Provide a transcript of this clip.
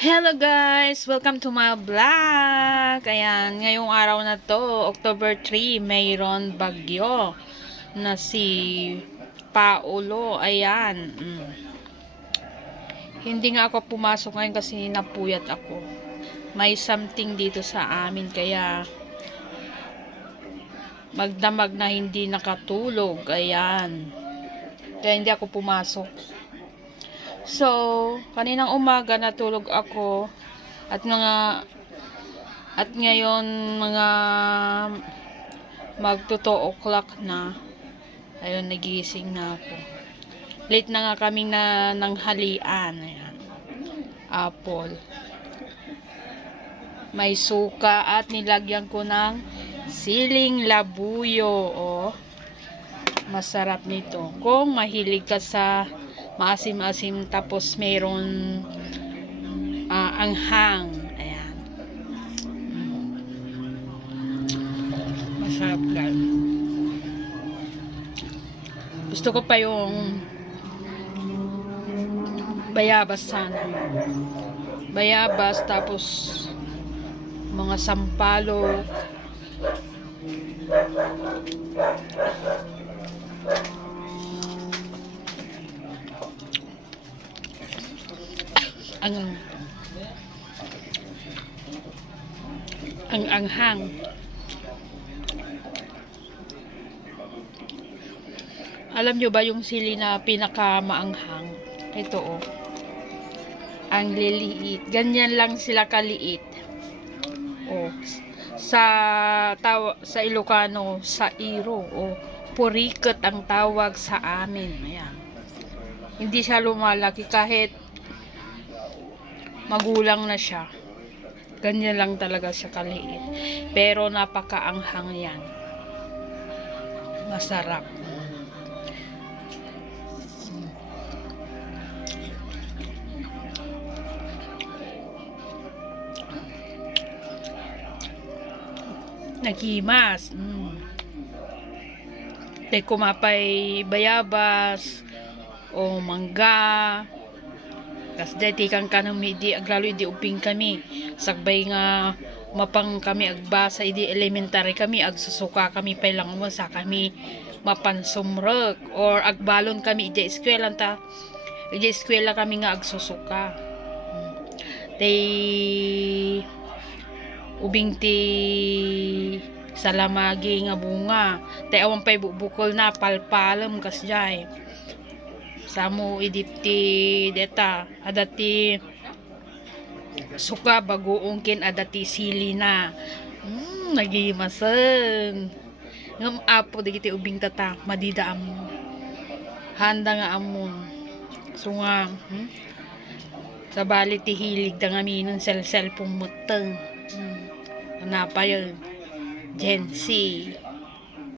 Hello guys! Welcome to my vlog! Ayan, ngayong araw na to, October 3, mayroon bagyo na si Paulo. Ayan. Hindi nga ako pumasok ngayon kasi napuyat ako. May something dito sa amin kaya magdamag na hindi nakatulog. Ayan. Kaya hindi ako pumasok. So, kaninang umaga natulog ako at ngayon mga magto 2 o'clock na. Ayun, nagising na ako. Late na nga kaming nanghalian. Ayan. Apple. May suka at nilagyan ko ng siling labuyo. Oh. Masarap nito. Kung mahilig ka sa maasim-asim tapos mayroon anghang. Ayan. Masarap guys. Gusto ko pa yung bayabas sana. Bayabas tapos mga sampalok. Ang anghang. Alam nyo ba yung sili na pinakamaanghang? Ito oh. Ang liliit. Ganyan lang sila kaliit. Oh. Sa Ilocano, sa iro oh. Purikot ang tawag sa amin. Ayan. Hindi siya lumalaki kahit magulang na siya. Ganyan lang talaga siya kaliit. Pero napakaanghang yan. Masarap. Nagimas. Tay kumapay bayabas o mangga. Kas dati kang kanang midi aglalo idi uping kami. Sagbay nga mapang kami agbasa idi elementary kami agsusuka kami pay lang mo sa kami mapansumrek or agbalon kami idi eskwela ta. Idi eskwela kami nga agsusuka. Tay ubing ti salamagi nga bunga. Tay awan pay bukol na palpalam kasjay. Samo idipti deta adati suka bagoong adati sili na nagimasen ngam apo digiti ubing tata madida amon handa nga amon so nga sa bali ti hilig da nga minon cellphone muteng napay Gen Z